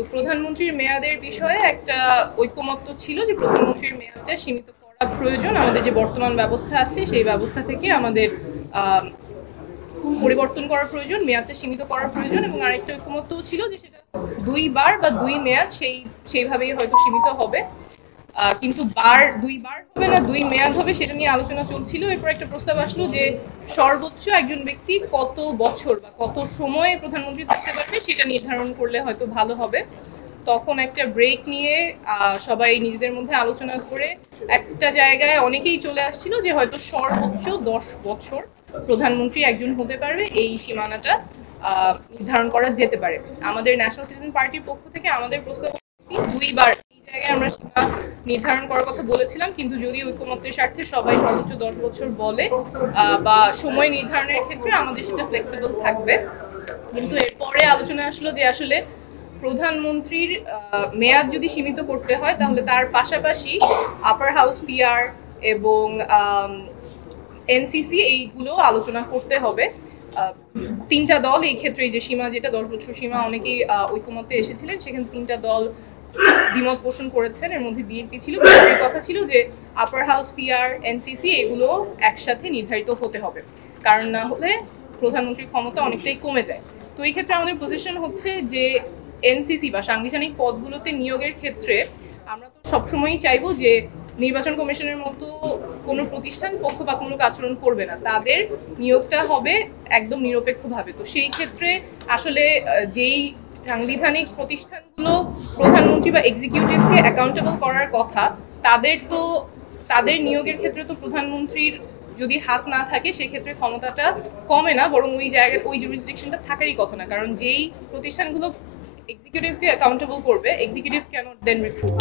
তো প্রধানমন্ত্রীর মেয়াদের বিষয়ে একটা ঐকমত্য ছিল যে প্রধানমন্ত্রীর মেয়াদটা সীমিত করা প্রয়োজন। আমাদের যে বর্তমান ব্যবস্থা আছে সেই ব্যবস্থা থেকে আমাদের পরিবর্তন করা প্রয়োজন, মেয়াদটা সীমিত করার প্রয়োজন। এবং আরেকটা ঐকমত্যও ছিল যে সেটা 2 বার বা 2 মেয়াদ সেইভাবেই হয়তো সীমিত হবে। কিন্তু 2 বার হবে না 2 মেয়াদ হবে সেটা নিয়ে আলোচনা চলছিল। এরপর একটা প্রস্তাব আসলো যে সর্বোচ্চ একজন ব্যক্তি কত বছর বা কত সময় প্রধানমন্ত্রী থাকতে পারবে সেটা নির্ধারণ করলে হয়তো ভালো হবে। তখন একটা ব্রেক নিয়ে সবাই নিজেদের মধ্যে আলোচনা করে একটা জায়গায় অনেকেই চলে আসছিল যে হয়তো সর্বোচ্চ 10 বছর প্রধানমন্ত্রী একজন হতে পারবে, এই সীমানাটা নির্ধারণ করা যেতে পারে। আমাদের ন্যাশনাল সিটিজেন পার্টির পক্ষ থেকে আমাদের প্রস্তাব 2 বার এই জায়গায় আমরা সীমা নির্ধারণ করার কথা বলেছিলাম, কিন্তু যদি ঐকমত্যের স্বার্থে সবাই সর্বোচ্চ 10 বছর বলে বা সময় নির্ধারণের ক্ষেত্রে আমাদের সেটা ফ্লেক্সিবল থাকবে। কিন্তু এরপরে আলোচনা আসলো যে আসলে প্রধানমন্ত্রীর মেয়াদ যদি সীমিত করতে হয় তাহলে তার পাশাপাশি আপার হাউস পিআর এবং এনসিসি এইগুলো আলোচনা করতে হবে। 3টা দল এই ক্ষেত্রে, যে সীমা যেটা 10 বছর সীমা অনেকেই ঐকমত্যে এসেছিলেন, সেখানে 3টা দল দ্বিমত পোষণ করেছেন। এর মধ্যে বিএনপি ছিল। বিএনপির কথা ছিল যে আপার হাউস পিআর এনসিসি এগুলো একসাথে নির্ধারিত হতে হবে, কারণ না হলে প্রধানমন্ত্রীর ক্ষমতা অনেকটাই কমে যায়। তো এই ক্ষেত্রে আমাদের পজিশন হচ্ছে যে এনসিসি বা সাংবিধানিক পদগুলোতে নিয়োগের ক্ষেত্রে আমরা তো সবসময়ই চাইবো যে নির্বাচন কমিশনের মতো কোনো প্রতিষ্ঠান পক্ষপাতমূলক আচরণ করবে না, তাদের নিয়োগটা হবে একদম নিরপেক্ষভাবে। তো সেই ক্ষেত্রে আসলে যেই সাংবিধানিক প্রতিষ্ঠানগুলো প্রধানমন্ত্রী বা এক্সিকিউটিভকে অ্যাকাউন্টেবল করার কথা, তাদের নিয়োগের ক্ষেত্রে তো প্রধানমন্ত্রীর যদি হাত না থাকে সেক্ষেত্রে ক্ষমতাটা কমে না, বরং ওই জায়গায় ওই জুরিসডিকশনটা থাকারই কথা না। কারণ যেই প্রতিষ্ঠানগুলো এক্সিকিউটিভকে অ্যাকাউন্টেবল করবে, এক্সিকিউটিভ ক্যানট দেন রিক্রুট।